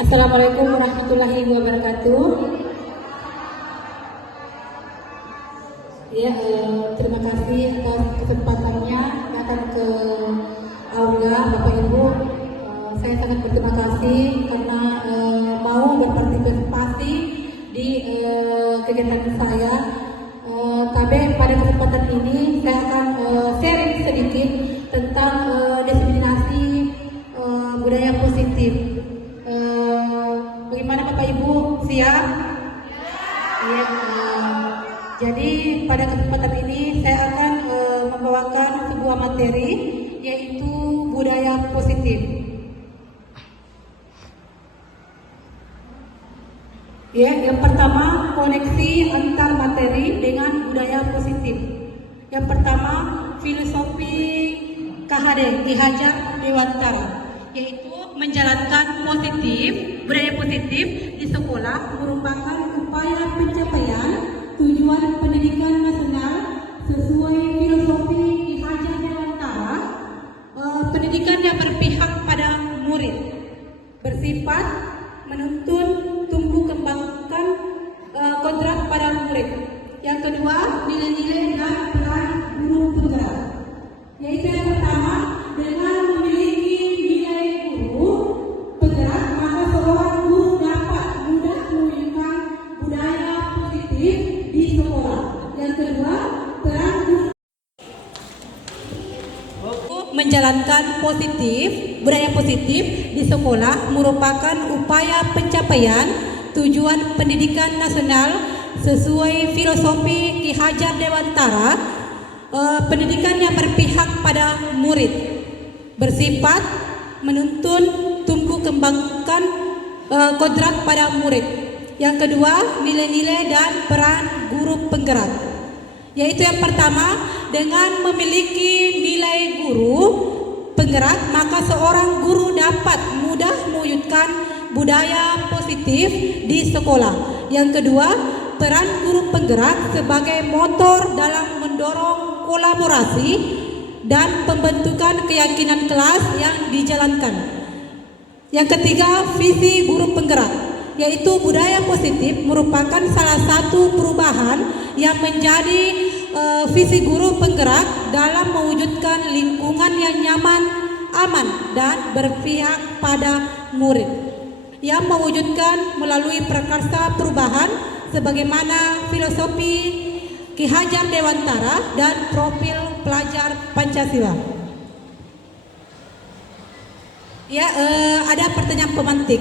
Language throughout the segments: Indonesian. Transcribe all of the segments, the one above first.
Assalamualaikum warahmatullahi wabarakatuh. Ya, terima kasih atas kesempatannya datang ke Aula, Bapak Ibu. Saya sangat berterima kasih karena mau berpartisipasi di kegiatan saya. Tapi pada kesempatan ini saya akan sharing sedikit tentang diseminasi budaya positif. Bagaimana Bapak Ibu, siap? Ya. Jadi pada kesempatan ini saya akan membawakan sebuah materi, yaitu budaya positif. Ya, yang pertama, koneksi antar materi dengan budaya positif. Yang pertama, filosofi KHD, Ki Hajar Dewantara, yaitu menjalankan budaya positif di sekolah merupakan upaya pencapaian tujuan pendidikan nasional sesuai filosofi Ki Hajar Dewantara. Pendidikan yang berpihak pada murid, bersifat menuntun tumbuh kembangkan kodrat pada murid. Yang kedua, nilai-nilai dan peran guru penggerak, yaitu yang pertama, dengan memiliki nilai guru penggerak, maka seorang guru dapat mudah mewujudkan budaya positif di sekolah. Yang kedua, peran guru menjalankan budaya positif di sekolah merupakan upaya pencapaian tujuan pendidikan nasional sesuai filosofi Ki Hajar Dewantara. Pendidikan yang berpihak pada murid, bersifat menuntun tumbuh kembangkan kodrat pada murid. Yang kedua, nilai-nilai dan peran guru penggerak, yaitu yang pertama, dengan memiliki nilai guru penggerak, maka seorang guru dapat mudah mewujudkan budaya positif di sekolah. Yang kedua, peran guru penggerak sebagai motor dalam mendorong kolaborasi dan pembentukan keyakinan kelas yang dijalankan. Yang ketiga, visi guru penggerak, yaitu budaya positif merupakan salah satu perubahan yang menjadi visi guru penggerak dalam mewujudkan lingkungan yang nyaman, aman, dan berpihak pada murid, yang mewujudkan melalui prakarsa perubahan sebagaimana filosofi Ki Hajar Dewantara dan profil pelajar Pancasila. Ya, ada pertanyaan pemantik.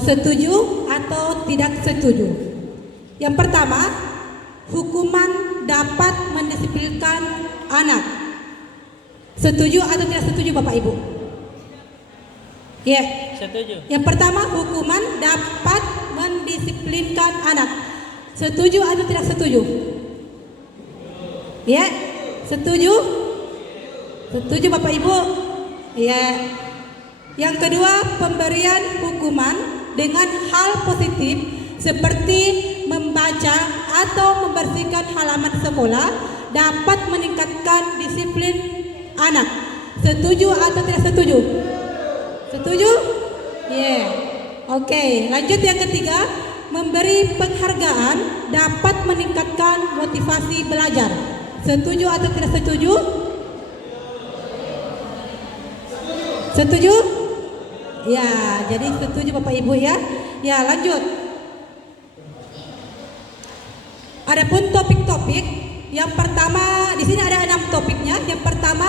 Setuju atau tidak setuju? Yang pertama, hukuman dapat mendisiplinkan anak. Setuju atau tidak setuju Bapak Ibu? Ya. Setuju. Yang pertama, hukuman dapat mendisiplinkan anak. Setuju atau tidak setuju? Ya. Setuju? Setuju Bapak Ibu? Ya. Yang kedua, pemberian hukuman dengan hal positif seperti membaca atau membersihkan halaman sekolah dapat meningkatkan disiplin anak. Setuju atau tidak setuju? Setuju? Yeah. Oke, lanjut yang ketiga, memberi penghargaan dapat meningkatkan motivasi belajar. Setuju atau tidak setuju? Setuju? Ya, jadi setuju Bapak Ibu ya. Ya, lanjut. Adapun topik-topik, yang pertama di sini ada 6 topiknya. Yang pertama,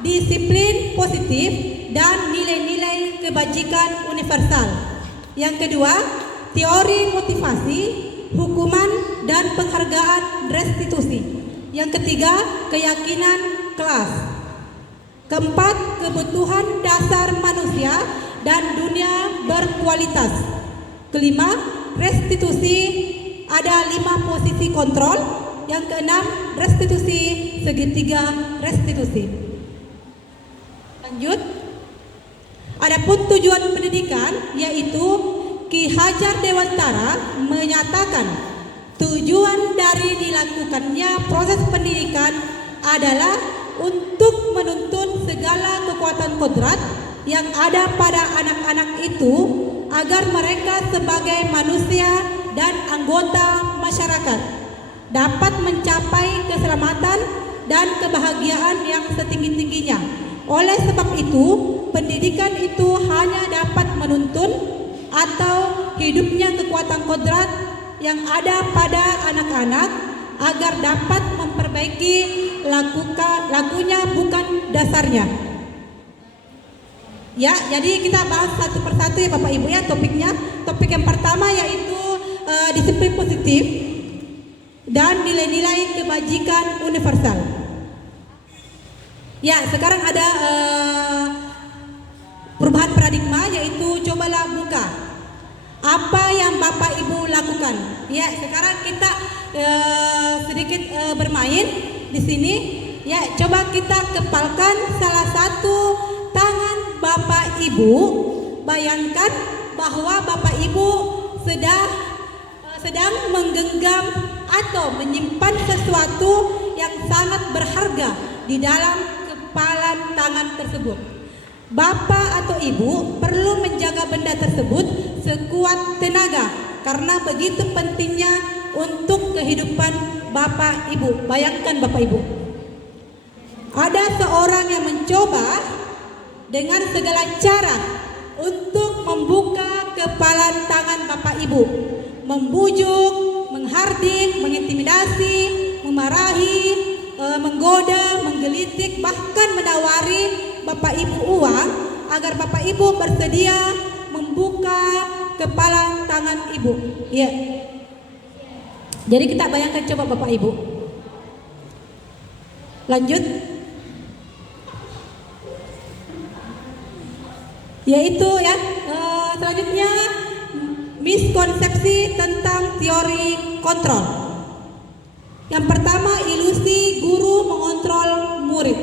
disiplin positif dan nilai-nilai kebajikan universal. Yang kedua, teori motivasi, hukuman dan penghargaan restitusi. Yang ketiga, keyakinan kelas. Keempat, kebutuhan dasar manusia dan dunia berkualitas. Kelima, restitusi, ada 5 posisi kontrol. Yang keenam, restitusi segitiga restitusi. Lanjut. Adapun tujuan pendidikan, yaitu Ki Hajar Dewantara menyatakan tujuan dari dilakukannya proses pendidikan adalah untuk menuntun segala kekuatan kodrat yang ada pada anak-anak itu agar mereka sebagai manusia dan anggota masyarakat dapat mencapai keselamatan dan kebahagiaan yang setinggi-tingginya. Oleh sebab itu, pendidikan itu hanya dapat menuntun atau hidupnya kekuatan kodrat yang ada pada anak-anak agar dapat memperbaiki lakunya bukan dasarnya. Ya, jadi kita bahas satu persatu ya Bapak Ibu ya topiknya. Topik yang pertama yaitu disiplin positif dan nilai-nilai kebajikan universal. Ya, sekarang ada perubahan paradigma yaitu cobalah buka. Apa yang Bapak Ibu lakukan? Ya, sekarang kita sedikit bermain di sini. Ya, coba kita kepalkan salah satu tangan Bapak Ibu. Bayangkan bahwa Bapak Ibu sedang menggenggam atau menyimpan sesuatu yang sangat berharga di dalam kepalan tangan tersebut. Bapak atau Ibu perlu menjaga benda tersebut sekuat tenaga karena begitu pentingnya untuk kehidupan Bapak Ibu. Bayangkan Bapak Ibu, ada seorang yang mencoba dengan segala cara untuk membuka kepalan tangan Bapak Ibu, membujuk, menghardik, mengintimidasi, memarahi, menggoda, menggelitik, bahkan menawari Bapak Ibu uang agar Bapak Ibu bersedia membuka kepalan tangan Ibu. Ya. Jadi kita bayangkan coba Bapak Ibu. Lanjut. Yaitu ya selanjutnya miskonsepsi tentang teori kontrol. Yang pertama, ilusi guru mengontrol murid.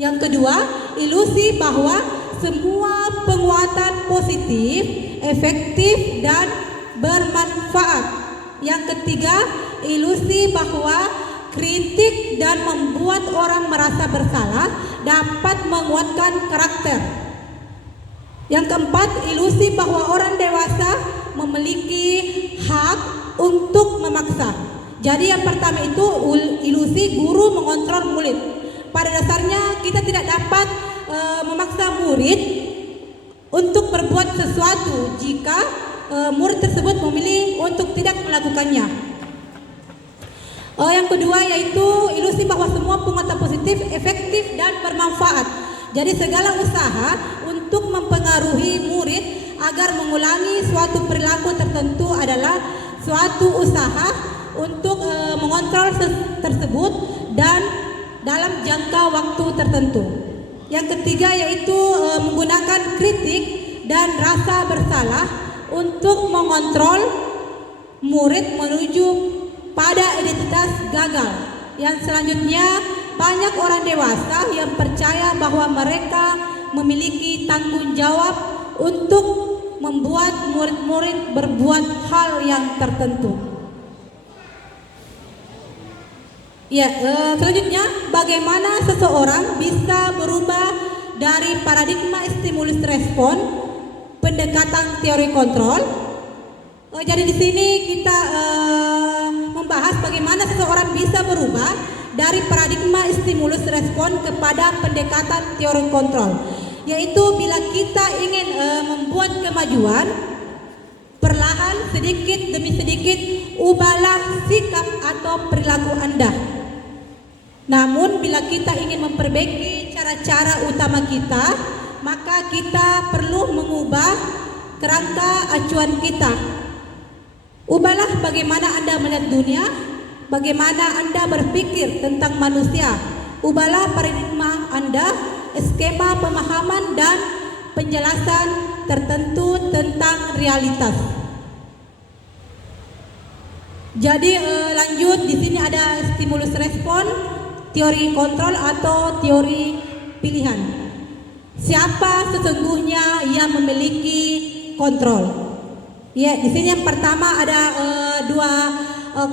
Yang kedua, ilusi bahwa semua penguatan positif, efektif dan bermanfaat. Yang ketiga, ilusi bahwa kritik dan membuat orang merasa bersalah dapat menguatkan karakter. Yang keempat, ilusi bahwa orang dewasa memiliki hak untuk memaksa. Jadi yang pertama itu ilusi guru mengontrol murid. Pada dasarnya kita tidak dapat memaksa murid untuk berbuat sesuatu jika murid tersebut memilih untuk tidak melakukannya. Yang kedua yaitu ilusi bahwa semua penguatan positif, efektif dan bermanfaat. Jadi segala usaha untuk mempengaruhi murid agar mengulangi suatu perilaku tertentu adalah suatu usaha untuk mengontrol tersebut dan dalam jangka waktu tertentu. Yang ketiga yaitu menggunakan kritik dan rasa bersalah untuk mengontrol murid menuju pada identitas gagal. Yang selanjutnya, banyak orang dewasa yang percaya bahwa mereka memiliki tanggung jawab untuk membuat murid-murid berbuat hal yang tertentu. Ya, selanjutnya bagaimana seseorang bisa berubah dari paradigma stimulus respon pendekatan teori kontrol. Jadi di sini kita membahas bagaimana seseorang bisa berubah dari paradigma stimulus respon kepada pendekatan teori kontrol. Yaitu bila kita ingin membuat kemajuan, perlahan sedikit demi sedikit ubahlah sikap atau perilaku Anda. Namun bila kita ingin memperbaiki cara-cara utama kita, maka kita perlu mengubah kerangka acuan kita. Ubahlah bagaimana Anda melihat dunia, bagaimana Anda berpikir tentang manusia. Ubahlah paradigma Anda, skema pemahaman dan penjelasan tertentu tentang realitas. Jadi lanjut, di sini ada stimulus respon, teori kontrol atau teori pilihan. Siapa sesungguhnya yang memiliki kontrol? Ya, di sini yang pertama ada dua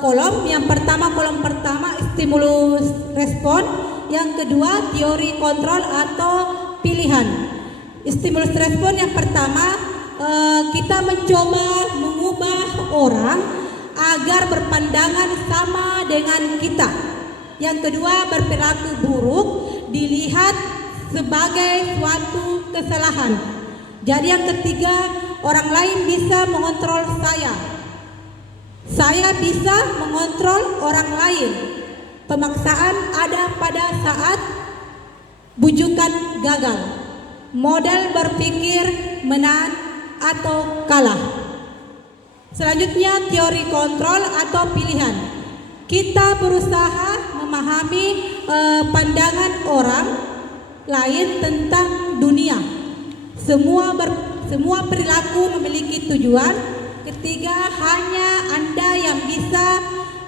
kolom. Yang pertama, kolom pertama stimulus respon, yang kedua teori kontrol atau pilihan. Stimulus respon yang pertama, kita mencoba mengubah orang agar berpandangan sama dengan kita. Yang kedua, berperilaku buruk dilihat sebagai suatu kesalahan. Jadi yang ketiga, orang lain bisa mengontrol saya. Saya bisa mengontrol orang lain. Pemaksaan ada pada saat bujukan gagal. Model berpikir menang atau kalah. Selanjutnya, teori kontrol atau pilihan. Kita berusaha memahami pandangan orang lain tentang dunia. Semua perilaku memiliki tujuan. Ketiga, hanya Anda yang bisa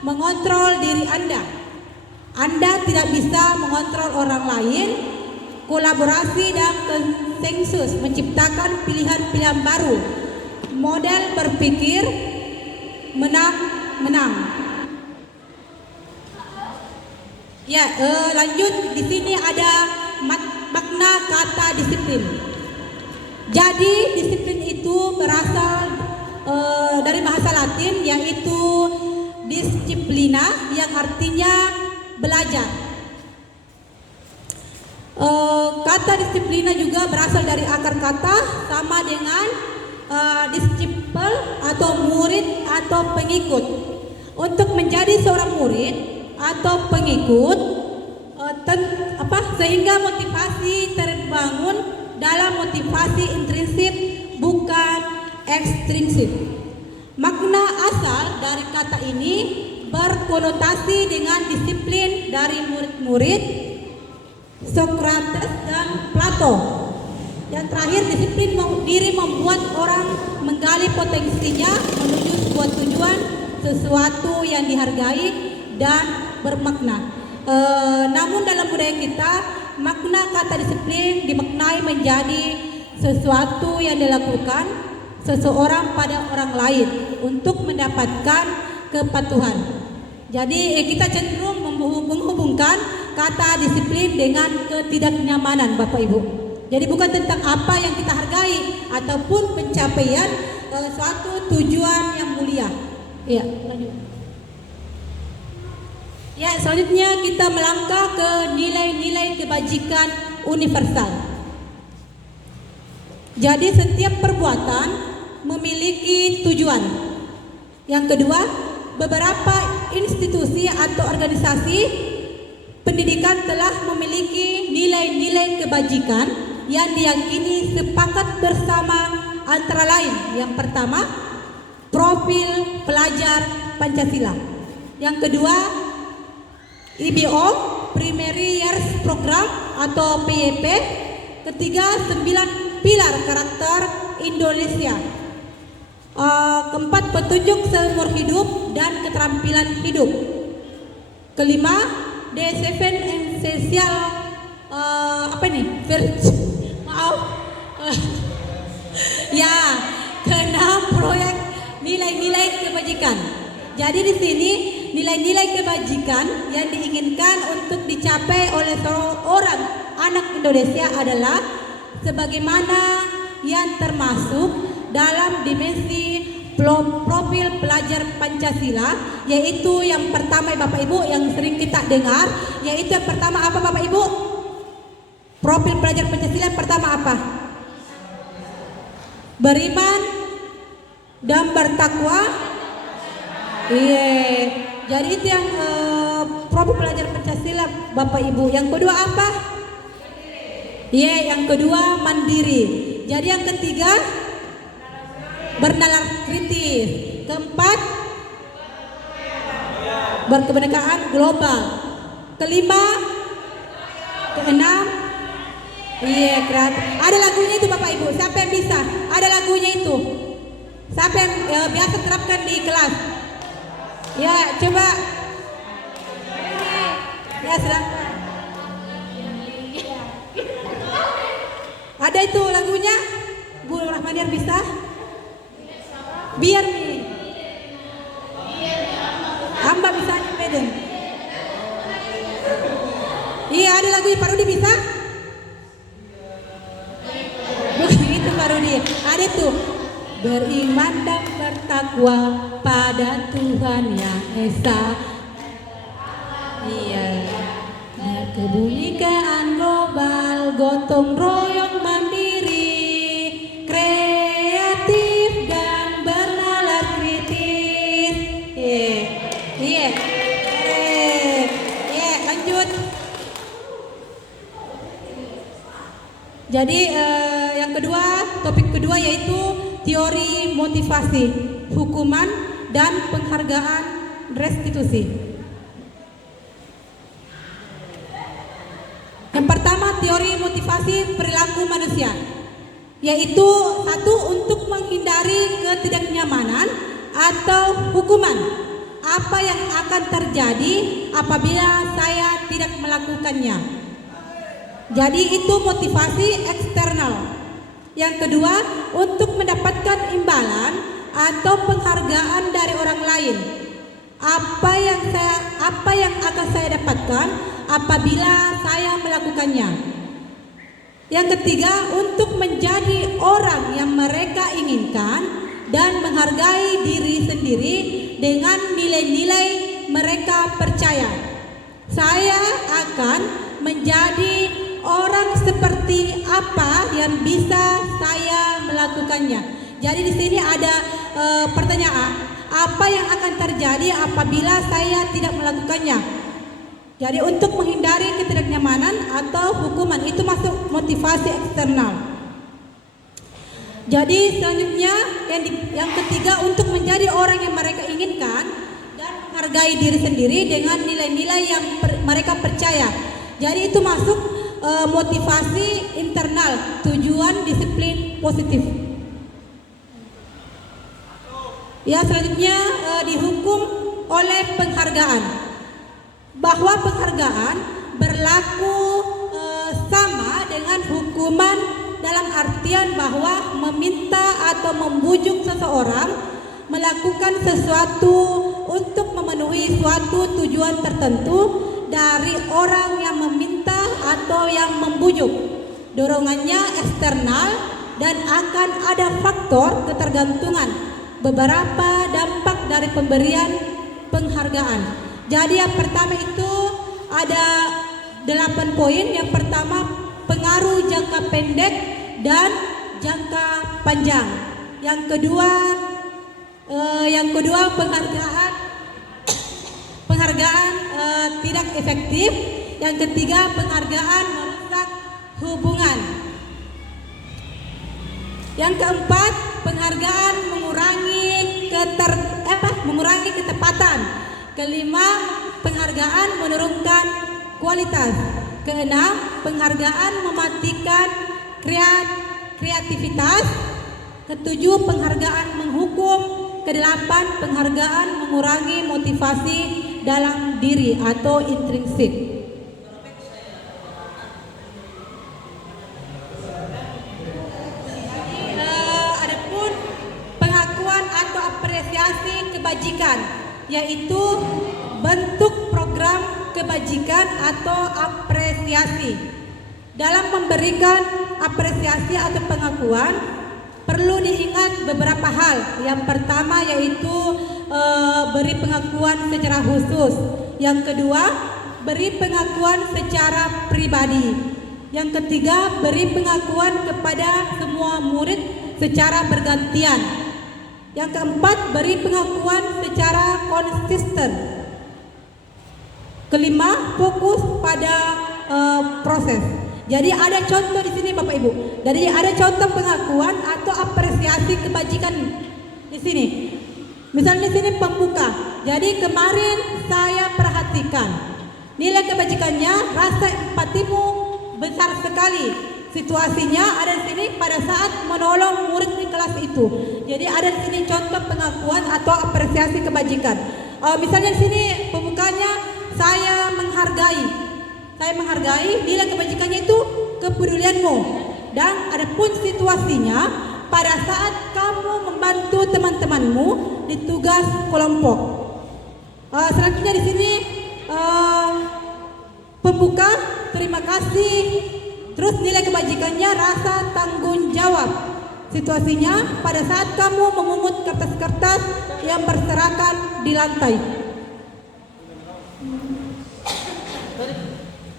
mengontrol diri Anda. Anda tidak bisa mengontrol orang lain. Kolaborasi dan konsensus menciptakan pilihan-pilihan baru. Model berpikir menang-menang. Ya, lanjut, di sini ada makna kata disiplin. Jadi disiplin itu berasal dari bahasa Latin, yaitu disciplina, yang artinya belajar. Kata disiplina juga berasal dari akar kata sama dengan disciple atau murid atau pengikut. Untuk menjadi seorang murid atau pengikut, sehingga motivasi terbangun dalam motivasi intrinsik bukan ekstrinsik. Makna asal dari kata ini berkonotasi dengan disiplin dari murid-murid Socrates dan Plato. Yang terakhir, disiplin diri membuat orang menggali potensinya menuju sebuah tujuan, sesuatu yang dihargai dan bermakna. Namun dalam budaya kita, makna kata disiplin dimaknai menjadi sesuatu yang dilakukan seseorang pada orang lain untuk mendapatkan kepatuhan. Jadi kita cenderung menghubungkan kata disiplin dengan ketidaknyamanan, Bapak Ibu. Jadi bukan tentang apa yang kita hargai ataupun pencapaian suatu tujuan yang mulia. Ya, lanjut. Ya, selanjutnya kita melangkah ke nilai-nilai kebajikan universal. Jadi setiap perbuatan memiliki tujuan. Yang kedua, beberapa institusi atau organisasi pendidikan telah memiliki nilai-nilai kebajikan yang diyakini sepakat bersama, antara lain, yang pertama, profil pelajar Pancasila. Yang kedua, IBO, Primary Years Program atau PYP. Ketiga, 9 pilar karakter Indonesia. Keempat, petunjuk seumur hidup dan keterampilan hidup. Kelima, The Seven Essential ya, keenam, proyek nilai-nilai kebajikan. Jadi di sini nilai-nilai kebajikan yang diinginkan untuk dicapai oleh seorang anak Indonesia adalah sebagaimana yang termasuk dalam dimensi profil pelajar Pancasila, yaitu yang pertama, Bapak Ibu, yang sering kita dengar, yaitu yang pertama apa, Bapak Ibu? Profil pelajar Pancasila yang pertama apa? Beriman dan bertakwa. Iya. Jadi itu yang profil pelajar Pancasila, Bapak Ibu. Yang kedua apa? Iya, yang kedua mandiri. Jadi yang ketiga bernalar kritis. Keempat, berkebinekaan global. Kelima, keenam, iya, kreatif. Ada lagunya itu, Bapak Ibu. Siapa yang bisa? Ada lagunya itu. Siapa yang biasa terapkan di kelas? Ya, coba. Ya, silakan. Ada itu lagunya, Bu Rahmaniar bisa? Biar nih. Hamba bisa nyepedin. Iya, ada lagu Pak Rudi bisa? itu beriman dan bertakwa pada Tuhan Yang Esa. Iya. Kebinekaan global, gotong royong mandiri, kreatif dan bernalar kritis. Iya. Lanjut. Jadi yang kedua, topik kedua yaitu teori motivasi, hukuman dan penghargaan restitusi. Yang pertama, teori motivasi perilaku manusia, yaitu satu, untuk menghindari ketidaknyamanan atau hukuman. Apa yang akan terjadi apabila saya tidak melakukannya? Jadi itu motivasi eksternal. Yang kedua, untuk mendapatkan imbalan atau penghargaan dari orang lain. Apa yang akan saya dapatkan apabila saya melakukannya? Yang ketiga, untuk menjadi orang yang mereka inginkan dan menghargai diri sendiri dengan nilai-nilai mereka percaya. Saya akan menjadi orang seperti apa yang bisa saya melakukannya. Jadi di sini ada pertanyaan, apa yang akan terjadi apabila saya tidak melakukannya? Jadi untuk menghindari ketidaknyamanan atau hukuman, itu masuk motivasi eksternal. Jadi selanjutnya yang ketiga, untuk menjadi orang yang mereka inginkan dan menghargai diri sendiri dengan nilai-nilai yang mereka percaya. Jadi itu masuk motivasi internal, tujuan disiplin positif. Ya, selanjutnya dihukum oleh penghargaan. Bahwa penghargaan berlaku sama dengan hukuman dalam artian bahwa meminta atau membujuk seseorang melakukan sesuatu untuk memenuhi suatu tujuan tertentu dari orang yang meminta atau yang membujuk. Dorongannya eksternal dan akan ada faktor ketergantungan. Beberapa dampak dari pemberian penghargaan. Jadi yang pertama itu ada 8 poin. Yang pertama, pengaruh jangka pendek dan jangka panjang. Yang kedua penghargaan tidak efektif. Yang ketiga, penghargaan merusak hubungan. Yang keempat, penghargaan mengurangi ketepatan. Kelima, penghargaan menurunkan kualitas. Keenam, penghargaan mematikan kreativitas. Ketujuh, penghargaan menghukum. Kedelapan, penghargaan mengurangi motivasi dalam diri atau intrinsik. Adapun pengakuan atau apresiasi kebajikan, yaitu bentuk program kebajikan atau apresiasi. Dalam memberikan apresiasi atau pengakuan, perlu diingat beberapa hal. Yang pertama yaitu beri pengakuan secara khusus. Yang kedua, beri pengakuan secara pribadi. Yang ketiga, beri pengakuan kepada semua murid secara bergantian. Yang keempat, beri pengakuan secara konsisten. Kelima, fokus pada proses. Jadi ada contoh di sini Bapak Ibu. Jadi ada contoh pengakuan atau apresiasi kebajikan di sini. Misalnya di sini pembuka. Jadi kemarin saya perhatikan nilai kebajikannya, rasa empatimu besar sekali. Situasinya ada di sini pada saat menolong murid di kelas itu. Jadi ada di sini contoh pengakuan atau apresiasi kebajikan. Misalnya di sini pembukanya, saya menghargai nilai kebajikannya itu kepedulianmu. Dan adapun situasinya pada saat kamu membantu teman-temanmu di tugas kelompok. Selanjutnya di sini pembuka, terima kasih. Terus nilai kebajikannya rasa tanggung jawab. Situasinya pada saat kamu memungut kertas-kertas yang berserakan di lantai.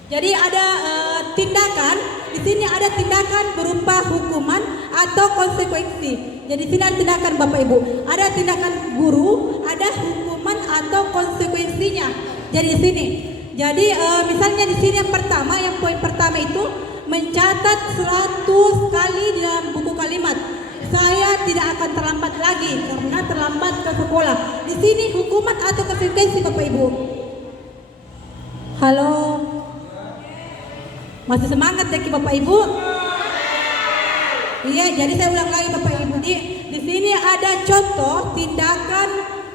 Jadi ada tindakan, di sini ada tindakan berupa hukuman atau konsekuensi. Jadi di sini ada tindakan Bapak Ibu, ada tindakan guru, ada hukuman atau konsekuensinya. Jadi di sini. Jadi misalnya di sini yang pertama, yang poin pertama itu mencatat 100 kali di dalam buku kalimat. Saya tidak akan terlambat lagi karena terlambat ke sekolah. Di sini hukuman atau konsekuensi Bapak Ibu. Halo. Masih semangat ya Bapak Ibu? Iya, jadi saya ulang lagi Bapak Ibu. Di sini ada contoh tindakan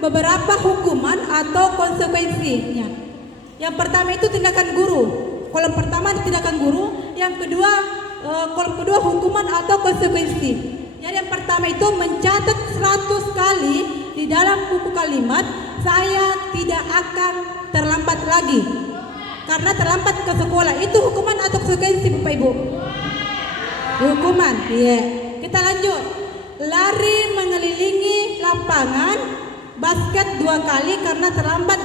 beberapa hukuman atau konsekuensinya. Yang pertama itu tindakan guru. Kolom pertama tindakan guru, yang kedua kolom kedua hukuman atau konsekuensi. Jadi yang pertama itu mencatat 100 kali di dalam buku kalimat, saya tidak akan terlambat lagi. Karena terlambat ke sekolah. Itu hukuman atau konsekuensi Bapak Ibu? Hukuman. Iya. Kita lanjut. Lari mengelilingi lapangan basket 2 kali karena terlambat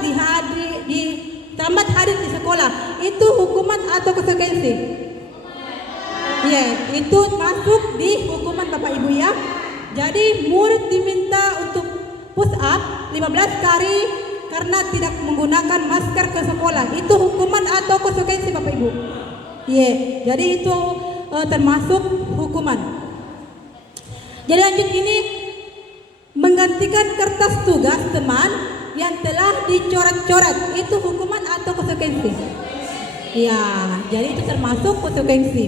terlambat hadir di sekolah. Itu hukuman atau konsekuensi? Iya, itu masuk di hukuman Bapak Ibu ya. Jadi murid diminta untuk push up 15 kali karena tidak menggunakan masker ke sekolah. Itu hukuman atau konsekuensi Bapak Ibu? Iya, jadi itu termasuk hukuman. Jadi lanjut, ini menggantikan kertas tugas teman yang telah dicoret-coret. Itu hukuman atau konsekuensi? Ya, jadi itu termasuk konsekuensi.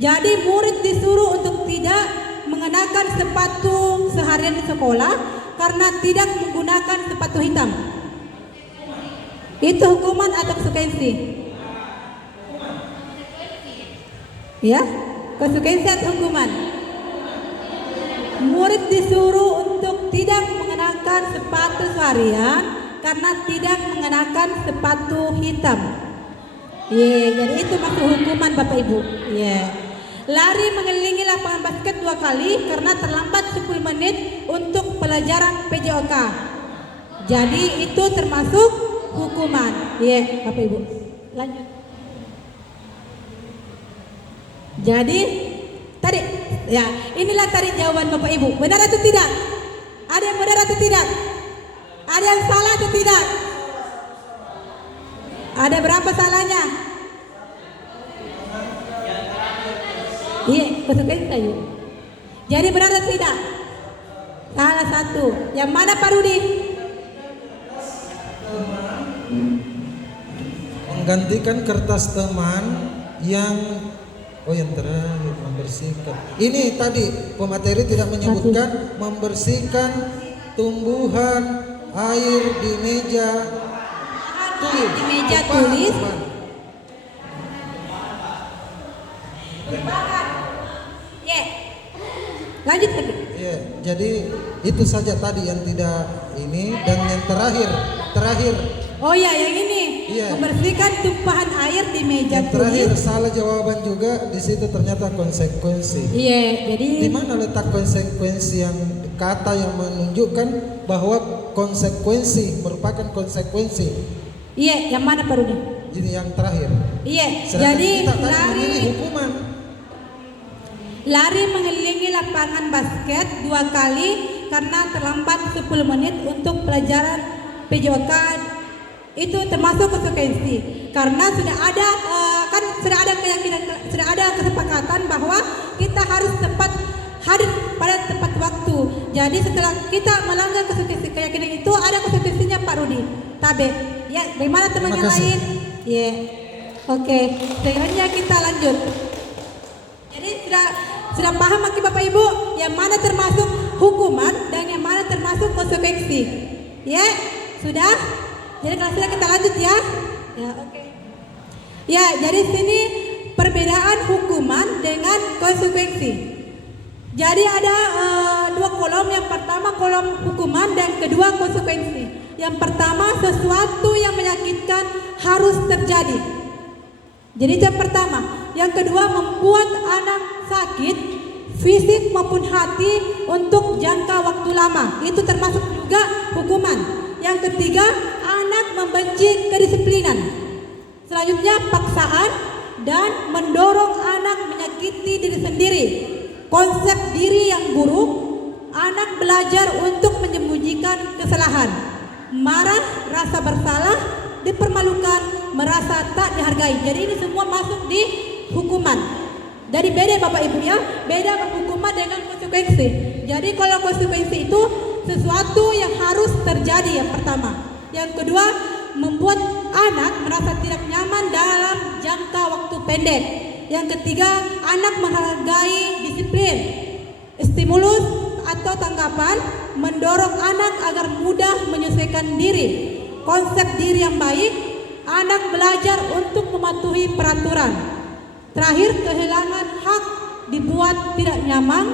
Jadi murid disuruh untuk tidak mengenakan sepatu seharian di sekolah karena tidak menggunakan sepatu hitam. Itu hukuman atau konsekuensi? Ya, konsekuensi atau hukuman? Murid disuruh untuk tidak mengenakan sepatu seharian karena tidak mengenakan sepatu hitam. Jadi itu masuk hukuman Bapak Ibu. Lari mengelilingi lapangan basket 2 kali karena terlambat 10 menit untuk pelajaran PJOK. Jadi itu termasuk hukuman. Bapak Ibu. Lanjut. Jadi tadi ya, inilah tadi jawaban Bapak Ibu. Benar atau tidak? Ada yang benar atau tidak? Ada yang salah atau tidak? Ada berapa salahnya? Iya, konsekuensi ayo. Jadi benar atau tidak? Salah 1. Yang mana Pak Rudi? Menggantikan kertas teman yang terakhir membersihkan. Ini tadi pemateri tidak menyebutkan membersihkan tumbuhan air di meja tulis. Di meja tulis. Lanjut lagi. Jadi itu saja tadi yang tidak ini, dan yang terakhir. Oh ya, yang ini. Membersihkan tumpahan air di meja yang tulis. Terakhir salah jawaban juga di situ, ternyata konsekuensi. Jadi di mana letak konsekuensi, yang kata yang menunjukkan bahwa konsekuensi merupakan konsekuensi? Yang mana Pak Rudi? Ini yang terakhir. Jadi lari hukuman. Lari mengelilingi lapangan basket 2 kali karena terlambat 10 menit untuk pelajaran PJOK. Itu termasuk konsekuensi karena sudah ada keyakinan, sudah ada kesepakatan bahwa kita harus tepat hadir pada tepat waktu. Jadi setelah kita melanggar keyakinan itu, ada konsekuensinya Pak Rudi. Tabe. Bagaimana teman yang lain? Oke. Selanjutnya kita lanjut. Jadi sudah paham lagi Bapak Ibu yang mana termasuk hukuman dan yang mana termasuk konsekuensi? Sudah? Jadi kalau sudah, kita lanjut ya. Oke. Jadi sini perbedaan hukuman dengan konsekuensi. Jadi ada 2 kolom. Yang pertama kolom hukuman dan kedua konsekuensi. Yang pertama, sesuatu yang menyakitkan harus terjadi. Jadi itu yang pertama. Yang kedua, membuat anak sakit fisik maupun hati untuk jangka waktu lama. Itu termasuk juga hukuman. Yang ketiga, anak membenci kedisiplinan. Selanjutnya, paksaan dan mendorong anak menyakiti diri sendiri. Konsep diri yang buruk, anak belajar untuk menyembunyikan kesalahan. Marah, rasa bersalah, dipermalukan, merasa tak dihargai. Jadi ini semua masuk di hukuman. Jadi beda Bapak Ibu ya, beda hukuman dengan konsekuensi. Jadi kalau konsekuensi itu sesuatu yang harus terjadi yang pertama. Yang kedua, membuat anak merasa tidak nyaman dalam jangka waktu pendek. Yang ketiga, anak menghargai disiplin. Stimulus atau tanggapan mendorong anak agar mudah menyesuaikan diri. Konsep diri yang baik, anak belajar untuk mematuhi peraturan. Terakhir, kehilangan hak dibuat tidak nyaman,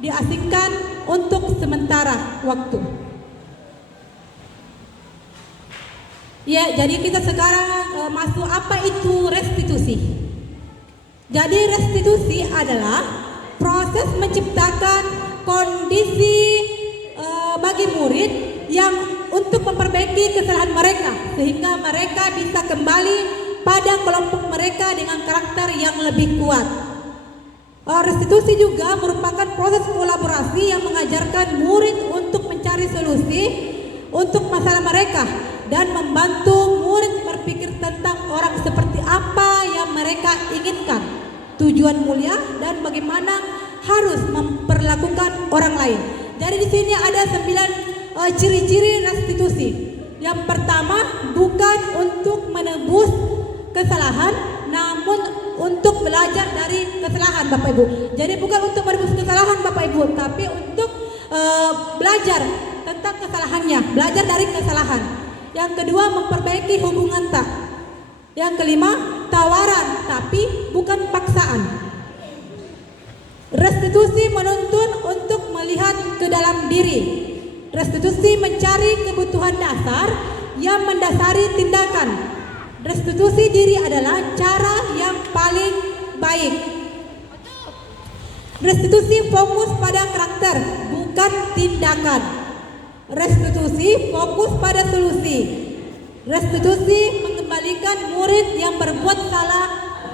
diasingkan untuk sementara waktu. Ya, jadi kita sekarang masuk apa itu restitusi. Jadi restitusi adalah proses menciptakan kondisi bagi murid yang untuk memperbaiki kesalahan mereka sehingga mereka bisa kembali pada kelompok mereka dengan karakter yang lebih kuat. Restitusi juga merupakan proses kolaborasi yang mengajarkan murid untuk mencari solusi untuk masalah mereka dan membantu murid berpikir tentang orang seperti apa yang mereka inginkan, tujuan mulia dan bagaimana harus memperlakukan orang lain. Jadi di sini ada 9 ciri-ciri restitusi. Yang pertama, bukan untuk menebus kesalahan, namun untuk belajar dari kesalahan Bapak Ibu. Jadi bukan untuk menebus kesalahan Bapak Ibu, tapi untuk belajar tentang kesalahannya, belajar dari kesalahan. Yang kedua, memperbaiki hubungan tak. Yang kelima, tawaran tapi bukan paksaan. Restitusi menuntun untuk melihat ke dalam diri. Restitusi mencari kebutuhan dasar yang mendasari tindakan. Restitusi diri adalah cara yang paling baik. Restitusi fokus pada karakter, bukan tindakan. Restitusi fokus pada solusi. Restitusi mengembalikan murid yang berbuat salah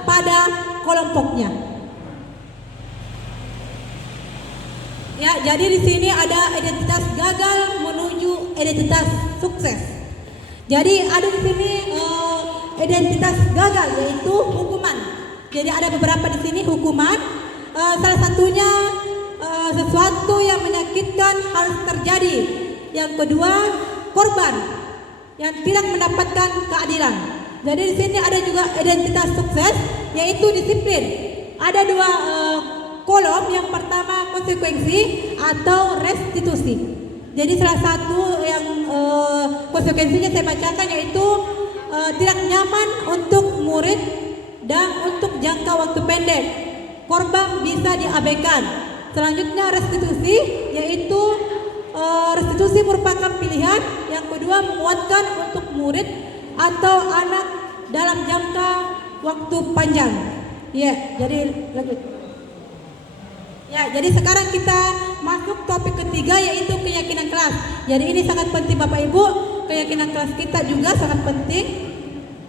pada kelompoknya. Ya, jadi di sini ada identitas gagal menuju identitas sukses. Jadi ada di sini identitas gagal yaitu hukuman. Jadi ada beberapa di sini hukuman. Salah satunya sesuatu yang menyakitkan harus terjadi. Yang kedua, korban yang tidak mendapatkan keadilan. Jadi di sini ada juga identitas sukses yaitu disiplin. Ada 2 kolom, yang pertama konsekuensi atau restitusi. Jadi salah satu yang konsekuensinya saya bacakan yaitu tidak nyaman untuk murid dan untuk jangka waktu pendek. Korban bisa diabaikan. Selanjutnya restitusi yaitu restitusi merupakan pilihan. Yang kedua, menguatkan untuk murid atau anak dalam jangka waktu panjang. Ya, jadi lanjut. Ya, jadi sekarang kita masuk topik ketiga yaitu keyakinan kelas. Jadi ini sangat penting Bapak Ibu, keyakinan kelas kita juga sangat penting.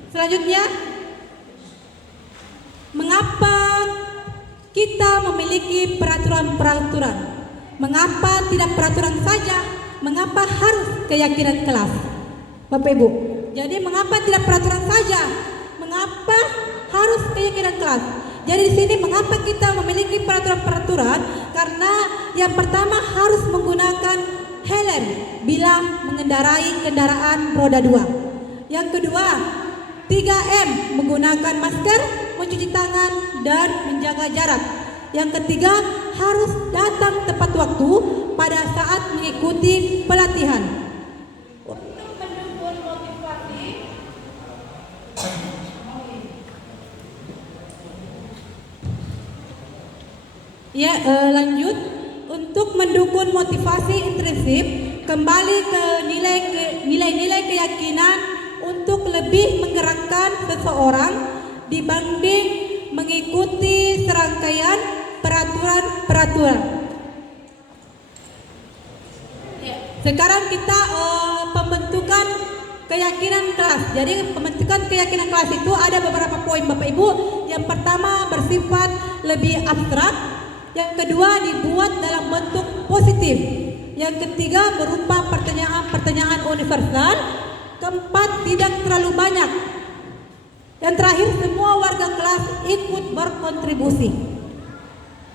Selanjutnya, mengapa kita memiliki peraturan-peraturan? Mengapa tidak peraturan saja? Mengapa harus keyakinan kelas? Bapak Ibu, jadi mengapa tidak peraturan saja? Mengapa harus keyakinan kelas? Jadi di sini mengapa kita memiliki peraturan-peraturan? Karena yang pertama harus menggunakan helm bila mengendarai kendaraan roda 2. Yang kedua, 3M, menggunakan masker, mencuci tangan dan menjaga jarak. Yang ketiga, harus datang tepat waktu pada saat mengikuti pelatihan. Ya, lanjut. Untuk mendukung motivasi intrinsip, kembali ke nilai-nilai keyakinan untuk lebih menggerakkan seseorang dibanding mengikuti serangkaian peraturan-peraturan. Sekarang kita pembentukan keyakinan kelas. Jadi pembentukan keyakinan kelas itu ada beberapa poin Bapak Ibu. Yang pertama bersifat lebih abstrak. Yang kedua dibuat dalam bentuk positif. Yang ketiga berupa pertanyaan-pertanyaan universal. Keempat tidak terlalu banyak. Yang terakhir semua warga kelas ikut berkontribusi.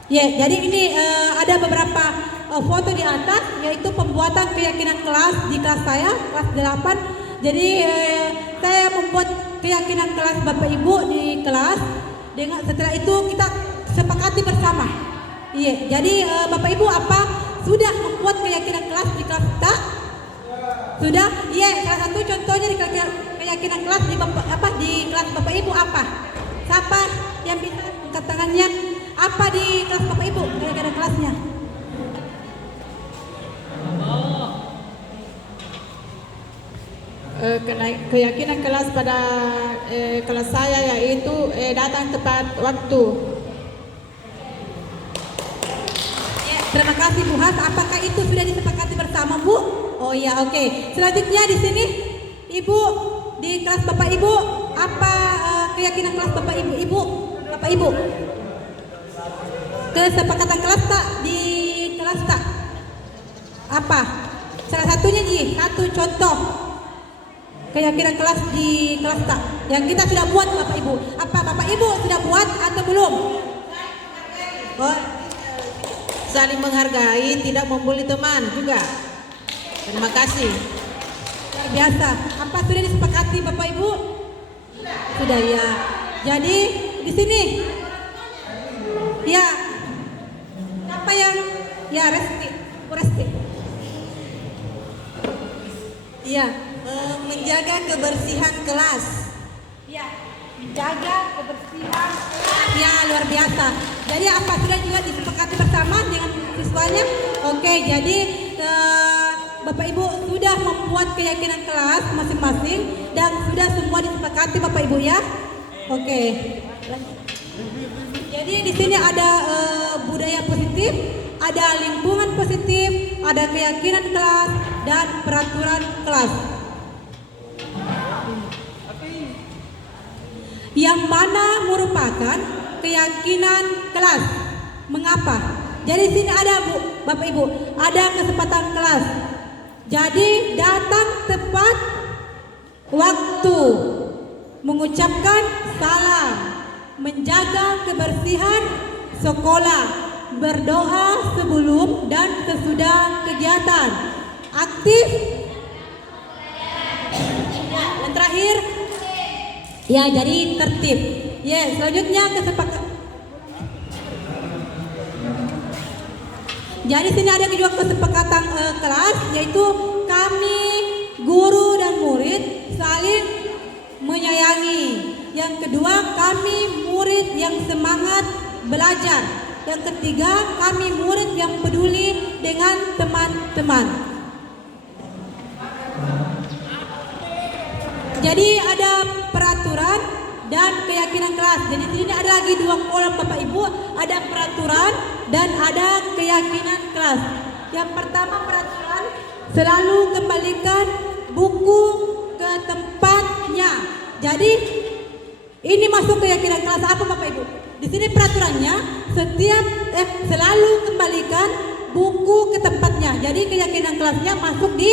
Ya, jadi ini ada beberapa foto di atas, yaitu pembuatan keyakinan kelas di kelas saya, kelas 8. Jadi saya membuat keyakinan kelas Bapak Ibu di kelas. Dengan setelah itu kita sepakati bersama. Iya, jadi Bapak Ibu apa sudah membuat keyakinan kelas di kelas kita? Sudah? Iya, salah satu contohnya di keyakinan kelas di kelas Bapak Ibu apa? Siapa yang bisa angkat tangannya? Apa di kelas Bapak Ibu keyakinan kelasnya? Keyakinan kelas pada kelas saya yaitu datang tepat waktu. Ya, terima kasih Bu Has. Apakah itu sudah disepakati bersama Bu? Oh ya, oke. Selanjutnya di sini Ibu di kelas Bapak Ibu apa keyakinan kelas Bapak Ibu? Bapak Ibu. Kesepakatan kelas tak di kelas tak? Apa? Salah satunya satu contoh keyakinan kelas di kelas tak yang kita sudah buat Bapak Ibu. Apa Bapak Ibu sudah buat atau belum? Oh, Saling menghargai, tidak membuli teman juga. Terima kasih. luar biasa. Apa sudah disepakati Bapak Ibu? Sudah ya. Jadi di sini ya apa yang ya Resti. Iya. Menjaga kebersihan kelas. Ya, menjaga kebersihan. Ya, luar biasa. Jadi apa sudah juga disepakati bersama dengan siswanya? Oke, jadi Bapak Ibu sudah membuat keyakinan kelas masing-masing dan sudah semua disepakati Bapak Ibu ya. Oke. Jadi di sini ada budaya positif, ada lingkungan positif, ada keyakinan kelas dan peraturan kelas. Yang mana merupakan keyakinan kelas. Mengapa? Jadi sini ada Bapak Ibu, ada kesempatan kelas. Jadi datang tepat waktu, mengucapkan salam, menjaga kebersihan sekolah, berdoa sebelum dan sesudah kegiatan, aktif. Yang terakhir ya, jadi tertib. Ya, selanjutnya kesepakatan. Jadi sini ada juga kesepakatan kelas, yaitu kami guru dan murid saling menyayangi. Yang kedua, kami murid yang semangat belajar. Yang ketiga, kami murid yang peduli dengan teman-teman. Jadi ada peraturan dan keyakinan kelas. Jadi di sini ada lagi dua kolom Bapak Ibu, ada peraturan dan ada keyakinan kelas. Yang pertama peraturan, selalu kembalikan buku ke tempatnya. Jadi ini masuk keyakinan kelas apa Bapak Ibu? Di sini peraturannya selalu kembalikan buku ke tempatnya. Jadi keyakinan kelasnya masuk di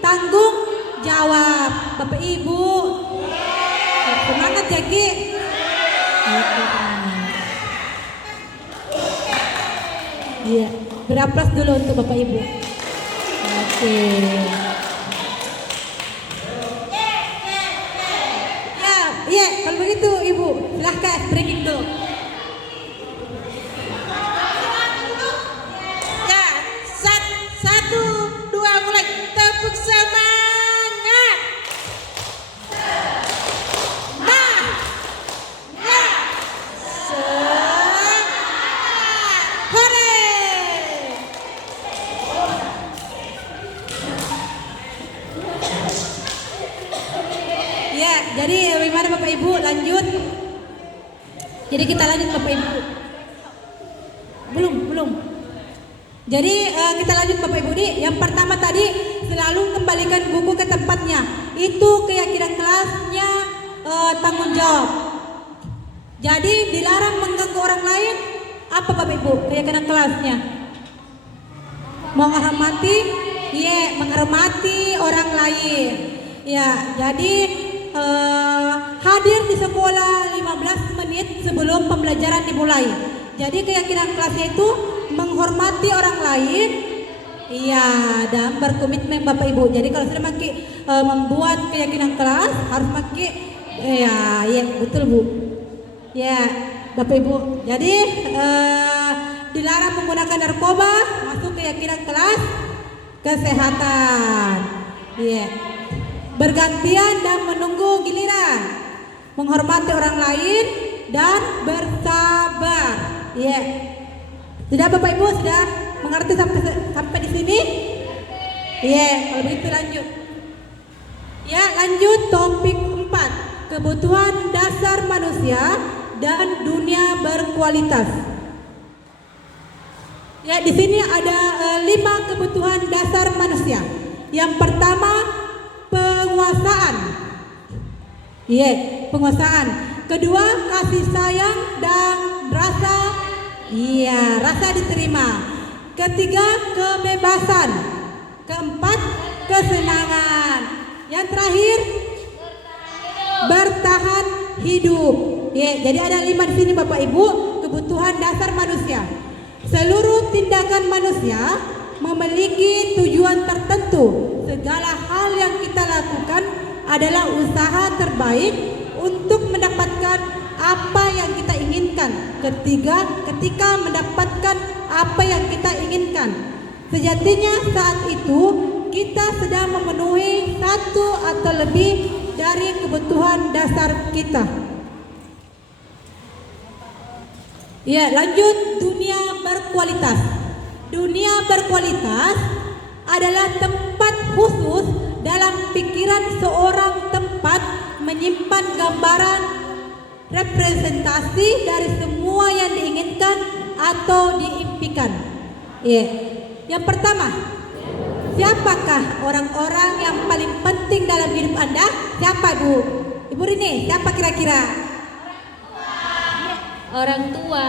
tanggung jawab Bapak Ibu. Semangat ya Ki. Iya, beraplas dulu untuk Bapak Ibu. Oke. Ya, iya, kalau begitu Ibu, silahkan breaking dulu. Ya, satu, dua, mulai. Tepuk semangat. Nah, hore. Ya, jadi bagaimana Bapak Ibu lanjut? Jadi kita lanjut Bapak Ibu. Belum. Jadi kita lanjut Bapak Ibu nih. Yang pertama tadi selalu kembalikan buku ke tempatnya. Itu keyakinan kelasnya, tanggung jawab. Jadi dilarang mengganggu orang lain. Apa Bapak Ibu keyakinan kelasnya? Menghormati, menghormati orang lain. Ya, jadi hadir di sekolah 15 menit sebelum pembelajaran dimulai. Jadi keyakinan kelasnya itu menghormati orang lain, dan berkomitmen Bapak Ibu. Jadi kalau sudah membuat keyakinan kelas harus pakai, betul Bu. Ya, Bapak Ibu. Jadi dilarang menggunakan narkoba, masuk keyakinan kelas kesehatan. Bergantian dan menunggu giliran, menghormati orang lain dan bersabar. Sudah Bapak Ibu sudah mengerti sampai di sini? Kalau begitu lanjut. Lanjut topik 4, kebutuhan dasar manusia dan dunia berkualitas. Di sini ada 5 kebutuhan dasar manusia. Yang pertama, penguasaan. Penguasaan. Kedua, kasih sayang dan rasa diterima. Ketiga, kebebasan. Keempat, kesenangan. Yang terakhir, bertahan hidup. Jadi ada 5 di sini Bapak Ibu, kebutuhan dasar manusia. Seluruh tindakan manusia memiliki tujuan tertentu. Segala hal yang kita lakukan adalah usaha terbaik untuk mendapatkan apa yang kita inginkan. Ketika mendapatkan apa yang kita inginkan, sejatinya saat itu kita sedang memenuhi satu atau lebih dari kebutuhan dasar kita. Lanjut dunia berkualitas. Dunia berkualitas adalah tempat khusus dalam pikiran seorang, tempat menyimpan gambaran representasi dari semua yang diinginkan atau diimpikan. Yang pertama, siapakah orang-orang yang paling penting dalam hidup Anda? Siapa Bu? Ibu Rini, siapa kira-kira? Orang tua,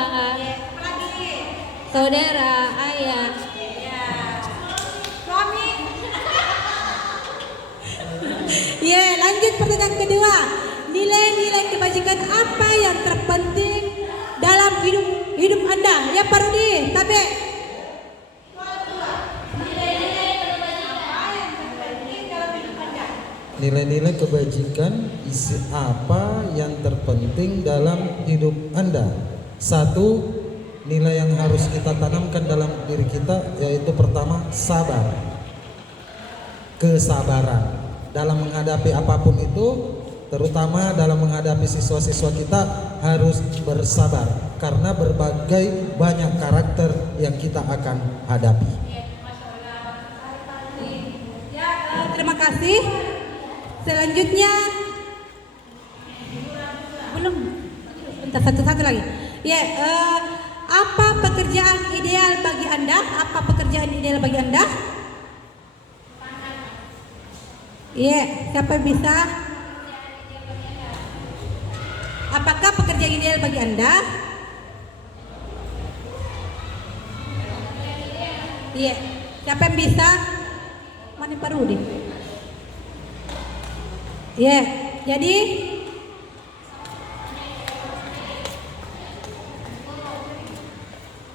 saudara, ayah. Suami. Lanjut pertanyaan kedua. Nilai-nilai kebajikan apa yang terpenting dalam hidup Anda? Pak Rudi, Tabe. Nilai-nilai kebajikan isi apa yang terpenting dalam hidup Anda? 1, nilai yang harus kita tanamkan dalam diri kita, yaitu pertama, sabar. Kesabaran dalam menghadapi apapun itu, terutama dalam menghadapi siswa-siswa kita harus bersabar karena berbagai banyak karakter yang kita akan hadapi. Terima kasih. Selanjutnya belum, bentar, satu lagi. Apa pekerjaan ideal bagi Anda? Apa pekerjaan ideal bagi Anda? Siapa bisa? Apakah pekerjaan ideal bagi Anda? Siapa yang bisa? Mana Pak Rudi? Jadi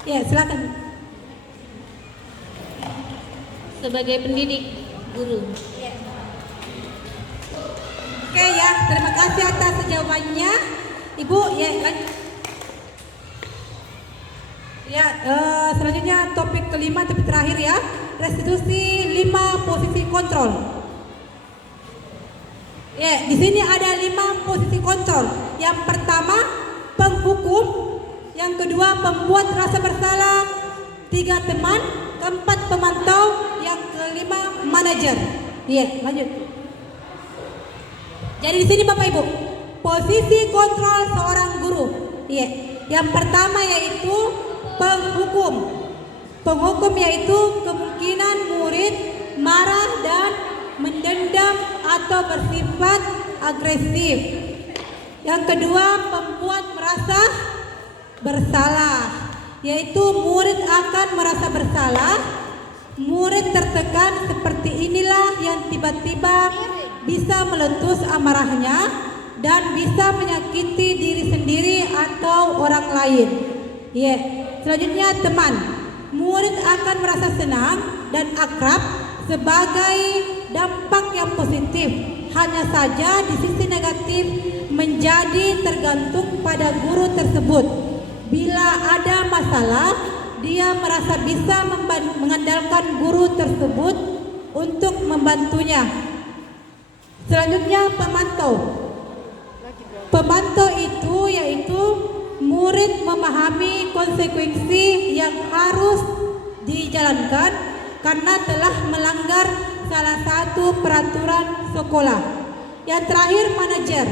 silakan. Sebagai pendidik, guru. Oke terima kasih atas jawabannya Ibu. Selanjutnya topik kelima, topik terakhir restitusi 5 posisi kontrol. Di sini ada 5 posisi kontrol. Yang pertama, penghukum. Yang kedua, pembuat rasa bersalah. 3, teman. Keempat, pemantau. Yang kelima, manajer. Lanjut. Jadi di sini Bapak Ibu, posisi kontrol seorang guru. Yang pertama yaitu penghukum. Penghukum yaitu kemungkinan murid marah dan mendendam atau bersifat agresif. Yang kedua, pembuat merasa bersalah, yaitu murid akan merasa bersalah. Murid tertekan seperti inilah yang tiba-tiba bisa meletus amarahnya dan bisa menyakiti diri sendiri atau orang lain. Selanjutnya teman. Murid akan merasa senang dan akrab sebagai dampak yang positif. Hanya saja di sisi negatif menjadi tergantung pada guru tersebut. Bila ada masalah, dia merasa bisa mengandalkan guru tersebut untuk membantunya. Selanjutnya pemantau. Pemantau itu yaitu murid memahami konsekuensi yang harus dijalankan karena telah melanggar salah satu peraturan sekolah. Yang terakhir manajer.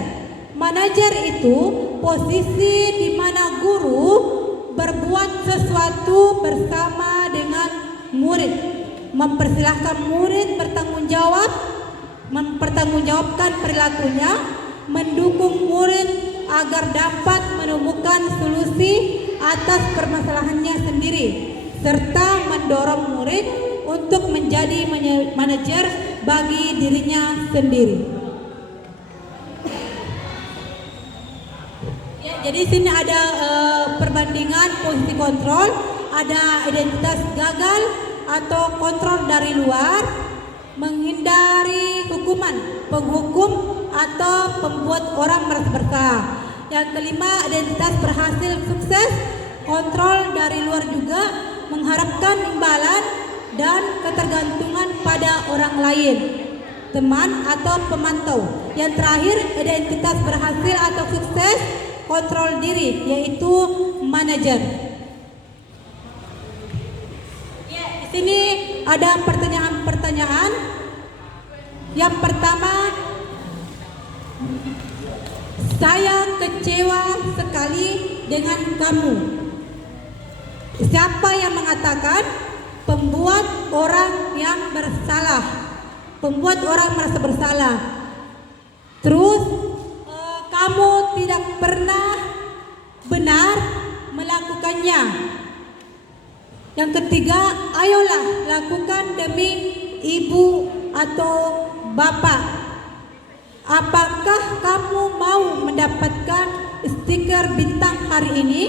Manajer itu posisi di mana guru berbuat sesuatu bersama dengan murid, mempersilahkan murid bertanggung jawab, mempertanggungjawabkan perilakunya, mendukung murid agar dapat menemukan solusi atas permasalahannya sendiri, serta mendorong murid untuk menjadi manajer bagi dirinya sendiri. Jadi sini ada perbandingan posisi kontrol, ada identitas gagal atau kontrol dari luar, menghindari hukuman, penghukum atau pembuat orang merasa bersalah. Yang kelima, identitas berhasil sukses, kontrol dari luar juga, mengharapkan imbalan dan ketergantungan pada orang lain, teman atau pemantau. Yang terakhir, identitas berhasil atau sukses, kontrol diri, yaitu manajer. Di sini ada pertanyaan-pertanyaan. Yang pertama, saya kecewa sekali dengan kamu. Siapa yang mengatakan? Pembuat orang yang bersalah. Pembuat orang merasa bersalah. Terus kamu tidak pernah benar melakukannya. Yang ketiga, ayolah lakukan demi ibu atau bapak. Apakah kamu mau mendapatkan stiker bintang hari ini?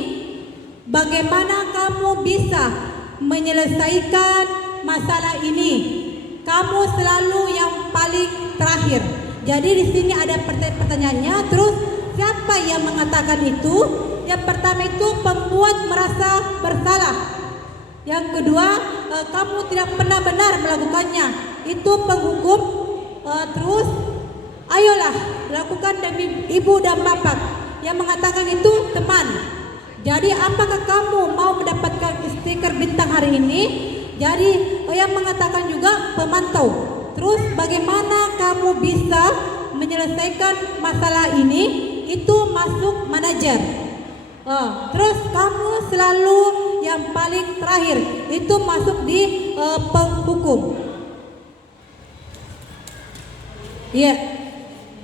Bagaimana kamu bisa menyelesaikan masalah ini? Kamu selalu yang paling terakhir. Jadi di sini ada pertanyaannya. Terus siapa yang mengatakan itu? Yang pertama itu pembuat merasa bersalah. Yang kedua, kamu tidak pernah benar melakukannya. Itu penghukum. Terus ayolah lakukan demi ibu dan bapak. Yang mengatakan itu teman. Jadi apakah kamu mau mendapatkan stiker bintang hari ini? Jadi yang mengatakan juga pemantau. Terus bagaimana kamu bisa menyelesaikan masalah ini? Itu masuk manajer. Terus kamu selalu yang paling terakhir. Itu masuk di penghukum.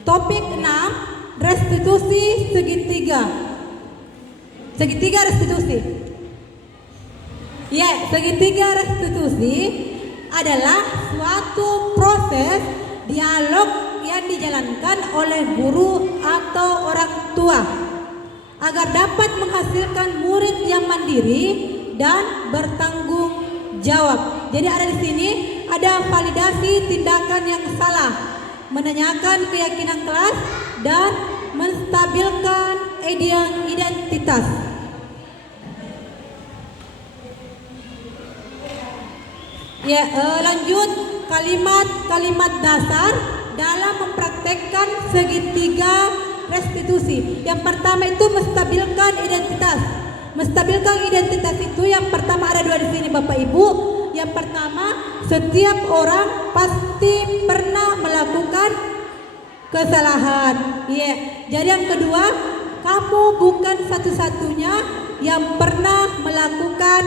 Topik 6, restitusi segitiga. Segitiga restitusi. Segitiga restitusi adalah suatu proses dialog yang dijalankan oleh guru atau orang tua agar dapat menghasilkan murid yang mandiri dan bertanggung jawab. Jadi ada di sini ada validasi tindakan yang salah, menanyakan keyakinan kelas dan menstabilkan identitas. Lanjut kalimat dasar dalam mempraktekkan segitiga restitusi. Yang pertama itu menstabilkan identitas. Menstabilkan identitas itu yang pertama ada dua di sini Bapak Ibu. Yang pertama, setiap orang pasti pernah melakukan kesalahan. Jadi yang kedua, kamu bukan satu-satunya yang pernah melakukan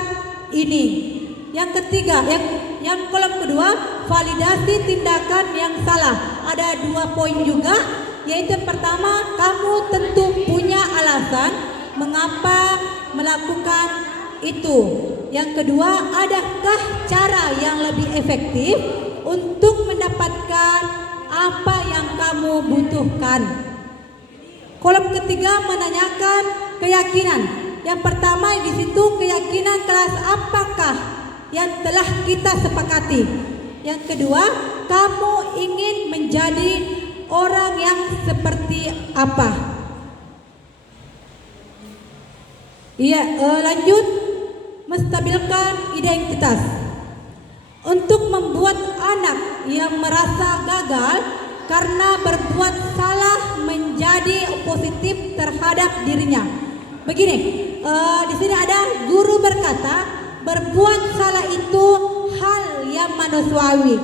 ini. Yang ketiga, yang kolom kedua, validasi tindakan yang salah. Ada 2 poin juga, yaitu yang pertama, kamu tentu punya alasan mengapa melakukan itu. Yang kedua, adakah cara yang lebih efektif untuk mendapatkan apa yang kamu butuhkan? Kolom ketiga menanyakan keyakinan. Yang pertama di situ keyakinan kelas apakah yang telah kita sepakati. Yang kedua, kamu ingin menjadi orang yang seperti apa? Iya, lanjut, menstabilkan identitas. Untuk membuat anak yang merasa gagal karena berbuat salah menjadi positif terhadap dirinya. Begini, di sini ada guru berkata, berbuat salah itu hal yang manusiawi.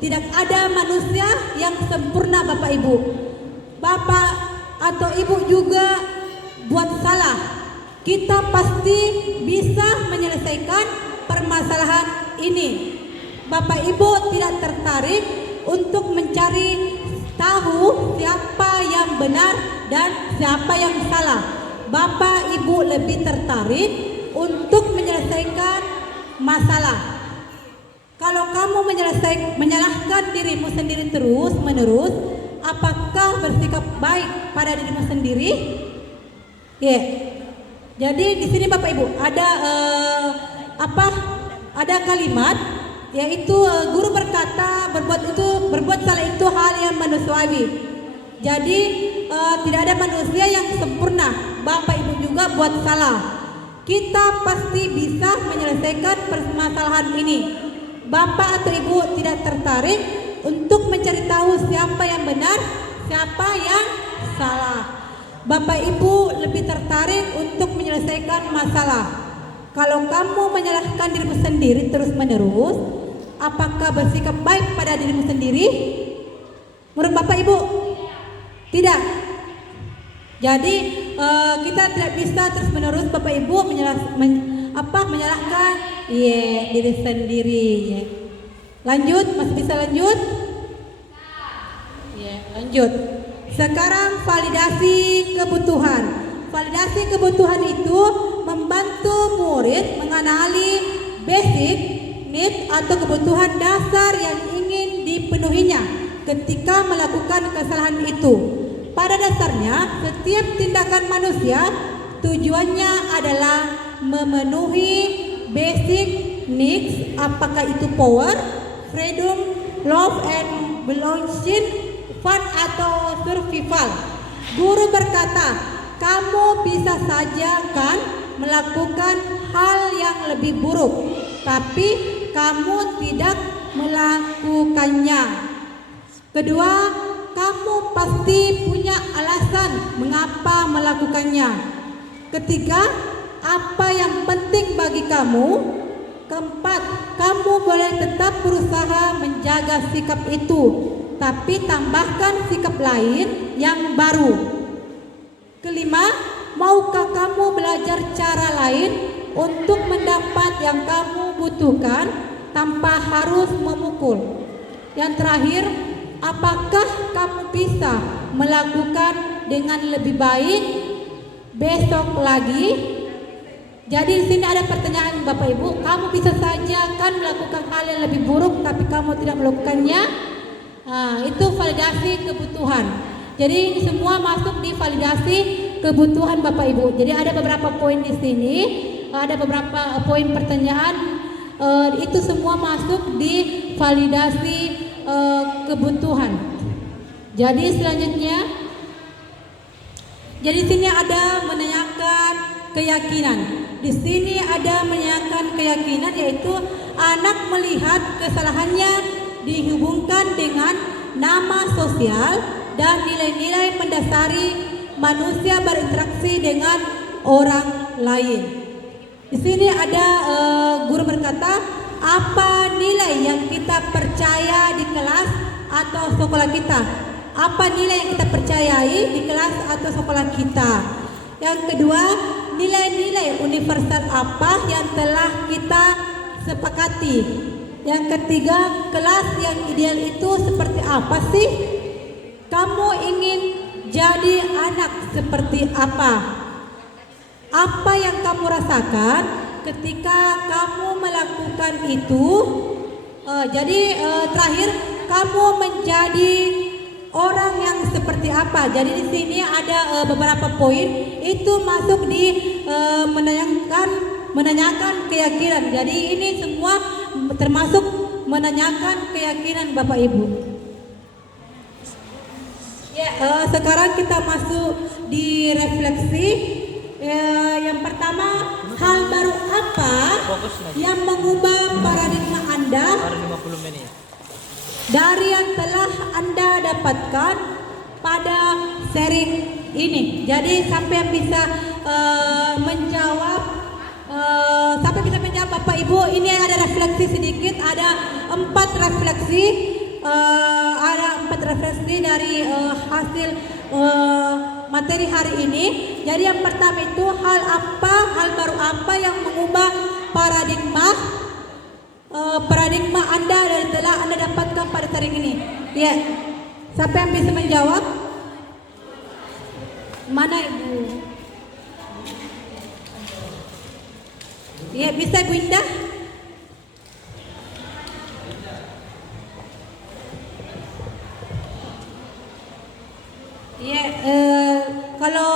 Tidak ada manusia yang sempurna, Bapak Ibu. Bapak atau Ibu juga buat salah. Kita pasti bisa menyelesaikan permasalahan ini. Bapak Ibu tidak tertarik untuk mencari tahu siapa yang benar dan siapa yang salah. Bapak Ibu lebih tertarik untuk menyelesaikan masalah. Kalau kamu menyalahkan dirimu sendiri terus menerus, apakah bersikap baik pada dirimu sendiri? Ya. Jadi di sini Bapak Ibu ada ada kalimat, yaitu guru berkata berbuat salah itu hal yang manusiawi. Jadi tidak ada manusia yang sempurna. Bapak Ibu juga buat salah. Kita pasti bisa menyelesaikan permasalahan ini. Bapak atau Ibu tidak tertarik untuk mencari tahu siapa yang benar, siapa yang salah. Bapak Ibu lebih tertarik untuk menyelesaikan masalah. Kalau kamu menyalahkan dirimu sendiri terus menerus, apakah bersikap baik pada dirimu sendiri? Menurut Bapak Ibu? Tidak. Jadi kita tidak bisa terus menerus Bapak Ibu menyalahkan diri sendiri. Lanjut, masih bisa lanjut? Lanjut. Sekarang validasi kebutuhan. Validasi kebutuhan itu membantu murid mengenali basic need atau kebutuhan dasar yang ingin dipenuhinya ketika melakukan kesalahan itu. Pada dasarnya, setiap tindakan manusia tujuannya adalah memenuhi basic needs, apakah itu power, freedom, love, and belonging, fun, atau survival. Guru berkata, kamu bisa saja kan melakukan hal yang lebih buruk, tapi kamu tidak melakukannya. Kedua, kamu pasti punya alasan mengapa melakukannya. Ketiga, apa yang penting bagi kamu. Keempat, kamu boleh tetap berusaha menjaga sikap itu, tapi tambahkan sikap lain yang baru. Kelima, maukah kamu belajar cara lain untuk mendapat yang kamu butuhkan tanpa harus memukul? Yang terakhir, apakah kamu bisa melakukan dengan lebih baik besok lagi? Jadi di sini ada pertanyaan Bapak Ibu, kamu bisa saja kan melakukan hal yang lebih buruk tapi kamu tidak melakukannya? Itu validasi kebutuhan. Jadi ini semua masuk di validasi kebutuhan Bapak Ibu. Jadi ada beberapa poin di sini, ada beberapa poin pertanyaan, itu semua masuk di validasi kebutuhan. Jadi selanjutnya, jadi sini ada menanyakan keyakinan. Di sini ada menanyakan keyakinan, yaitu anak melihat kesalahannya dihubungkan dengan nama sosial dan nilai-nilai mendasari manusia berinteraksi dengan orang lain. Di sini ada guru berkata, apa nilai yang kita percaya di kelas atau sekolah kita? Apa nilai yang kita percayai di kelas atau sekolah kita? Yang kedua, nilai-nilai universal apa yang telah kita sepakati. Yang ketiga, kelas yang ideal itu seperti apa sih? Kamu ingin jadi anak seperti apa? Apa yang kamu rasakan ketika kamu melakukan itu? Terakhir, kamu menjadi orang yang seperti apa? Jadi di sini ada beberapa poin itu masuk di menanyakan keyakinan. Jadi ini semua termasuk menanyakan keyakinan Bapak Ibu. Sekarang kita masuk di refleksi. Yang pertama, hal baru apa yang mengubah paradigma Anda dari yang telah Anda dapatkan pada sharing ini? Jadi sampai bisa menjawab Bapak Ibu. Ini ada refleksi sedikit, ada 4 refleksi. Ada 4 refleksi dari hasil materi hari ini. Jadi yang pertama itu hal baru apa yang mengubah paradigma Anda dan telah Anda dapatkan pada hari ini. Ya, siapa yang bisa menjawab? Mana Ibu? Ya, bisa Ibu Indah? Ya, kalau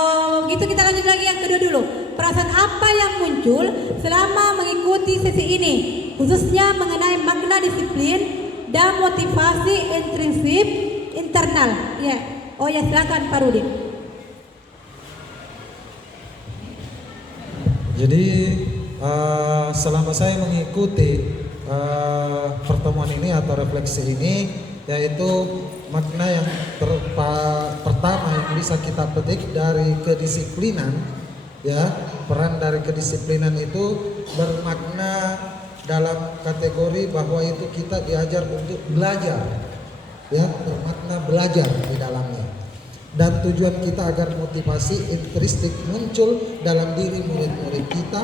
gitu kita lanjut lagi yang kedua dulu. Perasaan apa yang muncul selama mengikuti sesi ini, khususnya mengenai makna disiplin dan motivasi intrinsik internal? Ya, silakan Pak Rudi. Jadi selama saya mengikuti pertemuan ini atau refleksi ini, yaitu makna yang pertama yang bisa kita petik dari kedisiplinan, ya, peran dari kedisiplinan itu bermakna dalam kategori bahwa itu kita diajar untuk belajar, ya, bermakna belajar di dalamnya. Dan tujuan kita agar motivasi intrinsik muncul dalam diri murid-murid kita.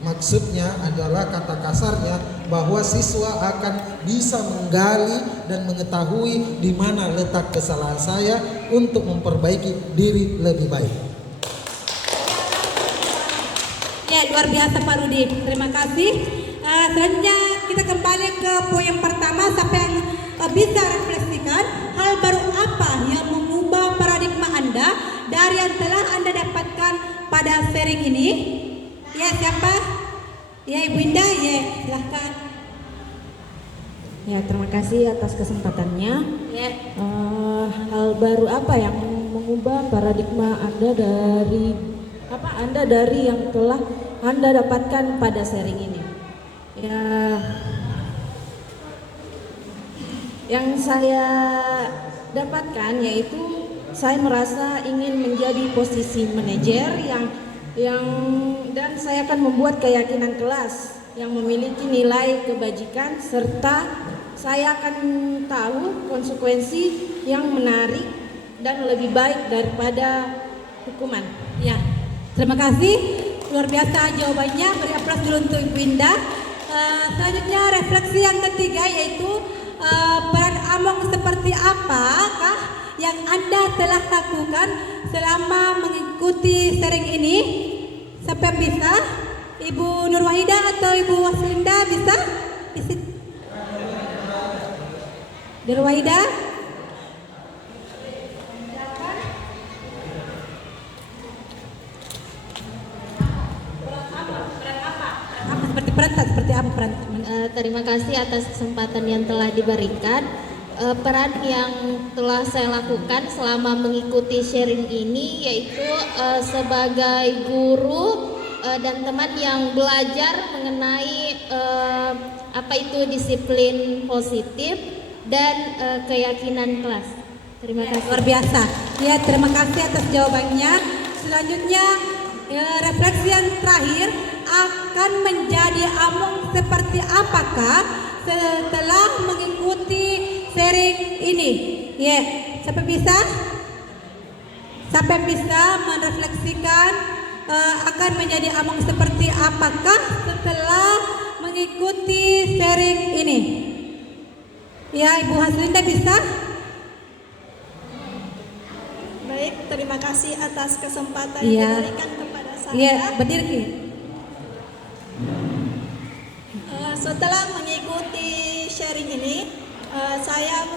Maksudnya adalah, kata kasarnya, bahwa siswa akan bisa menggali dan mengetahui di mana letak kesalahan saya untuk memperbaiki diri lebih baik. Ya, luar biasa Pak Rudi, terima kasih. Selanjutnya kita kembali ke poin yang pertama. Siapa yang bisa refleksikan hal baru apa yang mengubah paradigma Anda dari yang telah Anda dapatkan pada sharing ini? Ya, siapa? Ya, Ibu Indah, ya, silahkan. Ya, terima kasih atas kesempatannya. Ya. Hal baru apa yang mengubah paradigma Anda dari yang telah Anda dapatkan pada sharing ini? Ya, yang saya dapatkan yaitu saya merasa ingin menjadi posisi manajer dan saya akan membuat keyakinan kelas yang memiliki nilai kebajikan, serta saya akan tahu konsekuensi yang menarik dan lebih baik daripada hukuman. Ya, terima kasih, luar biasa jawabannya. Beri aplaus dulu untuk Ibu Indah. Selanjutnya refleksi yang ketiga yaitu peran Among seperti apakah yang Anda telah lakukan selama mengikuti sharing ini? Siapa yang bisa? Ibu Nurwahida atau Ibu Waslinda bisa? Nurwahida? Seperti apa peran? Terima kasih atas kesempatan yang telah diberikan. Peran yang telah saya lakukan selama mengikuti sharing ini yaitu sebagai guru dan teman yang belajar mengenai apa itu disiplin positif dan keyakinan kelas. Terima kasih. Luar biasa. Ya, terima kasih atas jawabannya. Selanjutnya refleksi yang terakhir, akan menjadi Among seperti apakah setelah mengikuti sharing ini? Ya, siapa bisa? sampai bisa merefleksikan akan menjadi among seperti apakah setelah mengikuti sharing ini. Ya, Ibu Haslinda bisa? Baik, terima kasih atas kesempatan Iya. yang diberikan kepada saya. Iya, berdiri. Setelah mengikuti sharing ini, saya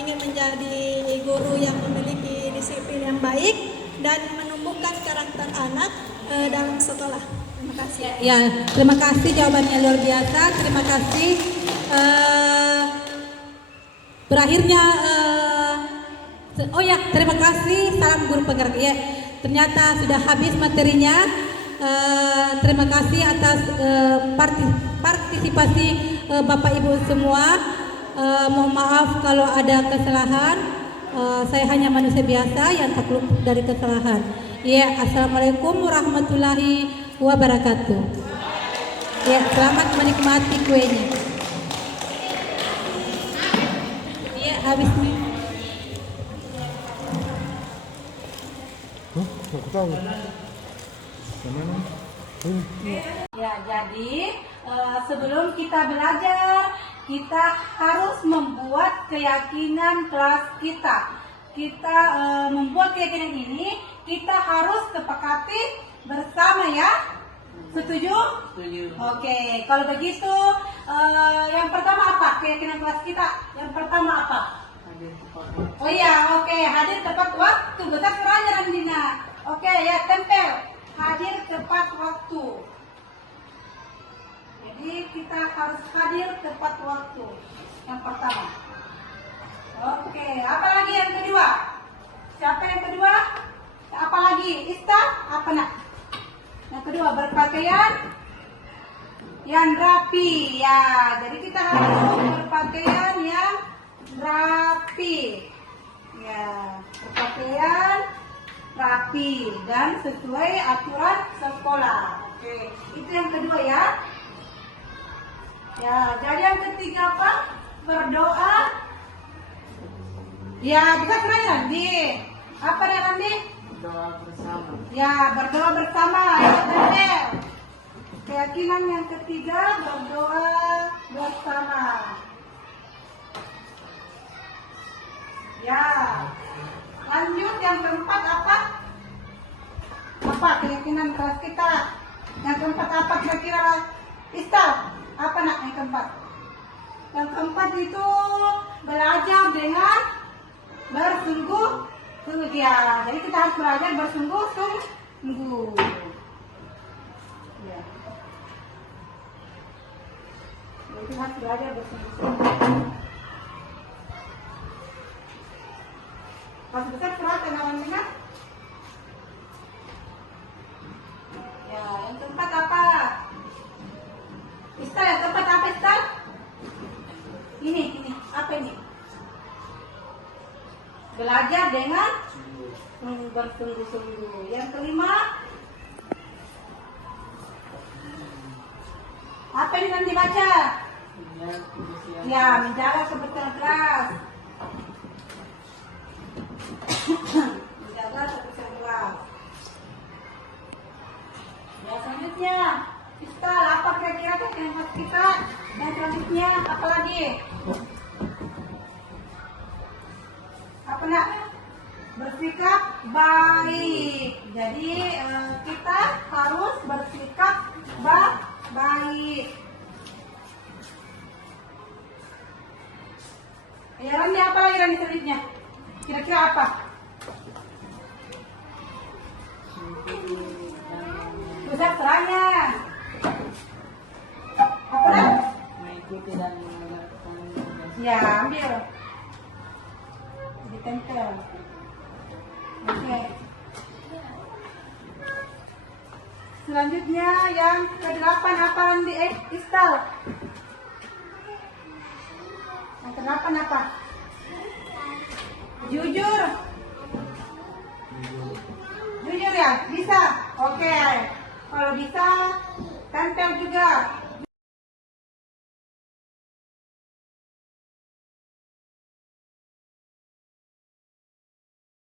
ingin menjadi guru yang memiliki disiplin yang baik dan menumbuhkan karakter anak dalam sekolah. Terima kasih. Ya, terima kasih jawabannya luar biasa. Terima kasih. Berakhirnya oh ya, terima kasih. Salam guru penggerak. Ya, ternyata sudah habis materinya. Terima kasih atas partisipasi Bapak Ibu semua. Mohon maaf kalau ada kesalahan. Saya hanya manusia biasa yang tak luput dari kesalahan. Ya, assalamualaikum warahmatullahi wabarakatuh. Ya, selamat menikmati kuenya. Ya, habis nih. Ya, jadi sebelum kita belajar, kita harus membuat keyakinan kelas kita. Kita membuat keyakinan ini, kita harus sepakati bersama ya. Setuju? Setuju. Oke, kalau begitu yang pertama apa? Keyakinan kelas kita. Yang pertama apa? Oh iya, oke, hadir tepat waktu. Betul seranya Randina. Oke, ya tempel. Hadir tepat waktu. Jadi kita harus hadir tepat waktu. Yang pertama. Oke, apa lagi yang kedua? Siapa yang kedua? Apa lagi? Ista? Apa nak? Yang kedua, berpakaian yang rapi. Ya, jadi kita harus berpakaian yang rapi. Ya, berpakaian rapi dan sesuai aturan sekolah. Oke, itu yang kedua ya. Ya, jadi yang ketiga apa? Berdoa. Ya, bukan sebenarnya Randi. Apa nih Randi? Berdoa bersama. Ya, berdoa bersama. Ya, benar. Keyakinan yang ketiga, berdoa bersama. Ya. Lanjut yang keempat apa? Apa keyakinan kelas kita? Yang keempat apa kira-kira? Ista, apa nak yang keempat? Yang keempat itu belajar dengan bersungguh-sungguh. Ya, jadi kita harus belajar bersungguh-sungguh. Ya. Jadi kita harus belajar bersungguh-sungguh. Pas besar perhatian awan minat. Ya, yang keempat apa? Istal, yang keempat apa Istal? Ini, apa ini? Belajar dengan bersungguh-sungguh. Yang kelima, apa ini nanti baca? Ya, menjaga kebersihan kelas. Menjaga kebersihan kelas. Ya, selanjutnya, Istal, apa kira-kira keyakinan kita? Dan selanjutnya, apa lagi? Apa nak? Bersikap baik. Jadi kita harus bersikap baik. Ya Rani, apa lagi Rani selanjutnya? Kira-kira apa? Pusat seranya. Apa nak? Mengikuti dan melakukan. Ya, ambil. Ditempel. Oke. Selanjutnya yang ke-8 apa Randi? Istal. Yang ke-8 apa? Jujur. Jujur ya? Bisa? Oke. Kalau bisa, tempel juga.